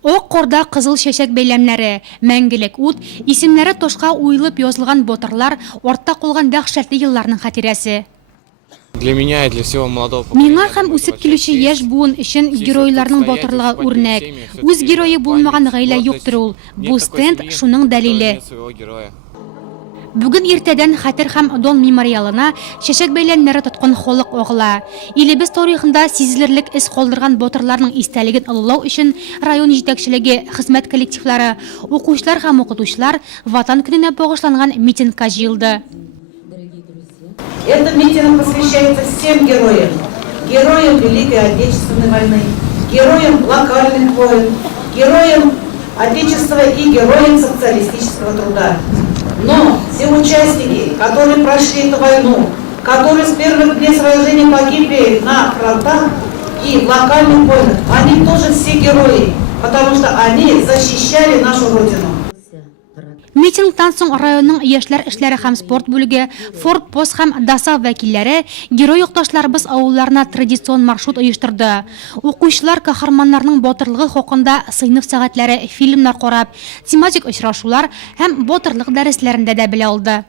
Оқ қорда қызыл шешек бәйләмләре, мәңгілік ут, исемнәре тошқа уйылып язылған ботырлар, ортта қолған дәхшәтле елларның хатирәсе. Для меня и для всего молодого Миңа һәм үсеп килүче яшь буын өчен геройларның батырлыгы үрнәк. Үз герое булмаган гаилә юктыр ул. Бу стенд шуның дәлиле. Бүген иртәдән Хәтер һәм Дон мемориалына чәчәк бәйләмнәре тоткан халык агыла. Илебез тарихында сизелерлек эз калдырган батырларның истәлеген олылау өчен район җитәкчелеге, хезмәт коллективлары, укучылар һәм укытучылар Ватан көненә багышланган митингка җыелды. Этот митинг посвящается всем героям. Героям Великой Отечественной войны, героям локальных войн, героям Отечества и героям социалистического труда. Но все участники, которые прошли эту войну, которые с первых дней сражений погибли на фронтах и в локальных войнах, они тоже все герои, потому что они защищали нашу Родину. Митингтан соң районның яшьләр эшләре һәм спорт бүлеге, Форт Пост һәм Даса вәкилләре герой якташларыбыз авылларына традицион маршрут оештырды. Укучылар каһарманнарның батырлыгы хакында сыйныф сәгатьләре, фильмнар карап, тематик очрашулар һәм батырлык дәресләрендә дә белә алды.